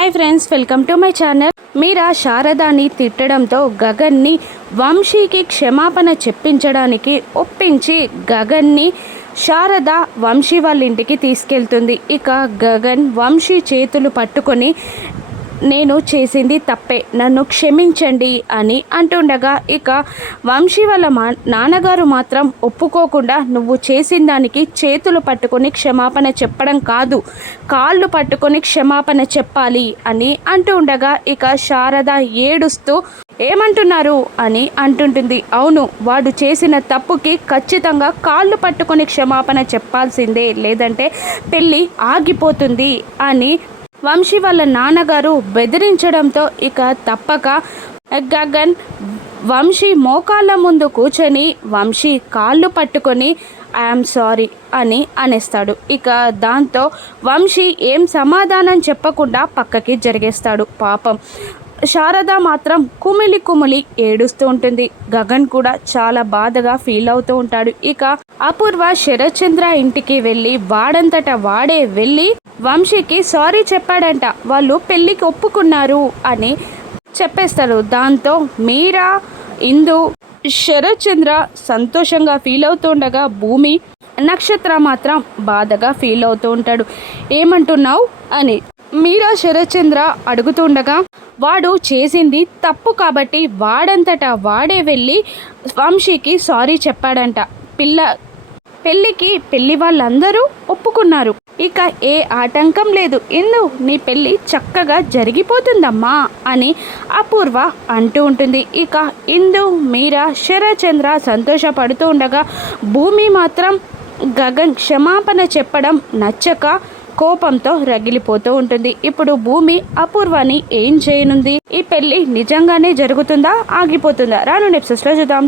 Hi friends welcome to my channel Meera శారదాని తిట్టడంతో గగన్ని వంశీకి క్షమాపణ చెప్పించడానికి ఒప్పించి గగన్ని శారద వంశీ వాళ్ళ ఇంటికి తీసుకెళ్తుంది. ఇక గగన్ వంశీ చేతులు పట్టుకొని నేను చేసింది తప్పే. నన్ను క్షమించండి అని అంటుండగా ఇక వంశీ వాళ్ళ మా నాన్నగారు మాత్రం ఒప్పుకోకుండా నువ్వు చేసిన దానికి చేతులు పట్టుకొని క్షమాపణ చెప్పడం కాదు. కాళ్ళు పట్టుకొని క్షమాపణ చెప్పాలి అని అంటూ ఉండగా ఇక శారద ఏడుస్తూ ఏమంటున్నారు? అని అంటుంటుంది. అవును వాడు చేసిన తప్పుకి ఖచ్చితంగా కాళ్ళు పట్టుకొని క్షమాపణ చెప్పాల్సిందే. లేదంటే పెళ్ళి ఆగిపోతుంది అని వంశీ వాళ్ళ నాన్నగారు బెదిరించడంతో ఇక తప్పక గగన్ వంశీ మోకాళ్ళ ముందు కూర్చొని వంశీ కాళ్ళు పట్టుకొని ఐఎమ్ సారీ అని అనేస్తాడు. ఇక దాంతో వంశీ ఏం సమాధానం చెప్పకుండా పక్కకి జరిగేస్తాడు. పాపం శారద మాత్రం కుమిలి కుమిలి ఏడుస్తూ ఉంటుంది. గగన్ కూడా చాలా బాధగా ఫీల్ అవుతూ ఉంటాడు. ఇక అపూర్వ శరత్చంద్ర ఇంటికి వెళ్ళి వాడంతట వాడే వెళ్ళి వంశీకి సారీ చెప్పాడంట. వాళ్ళు పెళ్ళికి ఒప్పుకున్నారు అని చెప్పేస్తారు దాంతో మీరా ఇందు శరత్చంద్ర సంతోషంగా ఫీల్ అవుతుండగా భూమి నక్షత్ర మాత్రం బాధగా ఫీల్ అవుతూ ఉంటాడు. ఏమంటున్నావు? అని మీరా శరత్చంద్ర అడుగుతుండగా వాడు చేసింది తప్పు కాబట్టి వాడంతటా వాడే వెళ్ళి వంశీకి సారీ చెప్పాడంట. పిల్ల పెళ్ళికి పెళ్ళి వాళ్ళందరూ ఒప్పుకున్నారు. ఇక ఏ ఆటంకం లేదు. ఇందు నీ పెళ్ళి చక్కగా జరిగిపోతుందమ్మా అని అపూర్వ అంటూ ఉంటుంది. ఇక ఇందు మీరా శరచంద్ర సంతోషపడుతూ ఉండగా భూమి మాత్రం గగన్ క్షమాపణ చెప్పడం నచ్చక కోపంతో రగిలిపోతూ ఉంటుంది. ఇప్పుడు భూమి అపూర్వాని ఏం చేయనుంది? ఈ పెళ్ళి నిజంగానే జరుగుతుందా? ఆగిపోతుందా? రాను నెప్సెస్లో చూద్దాం.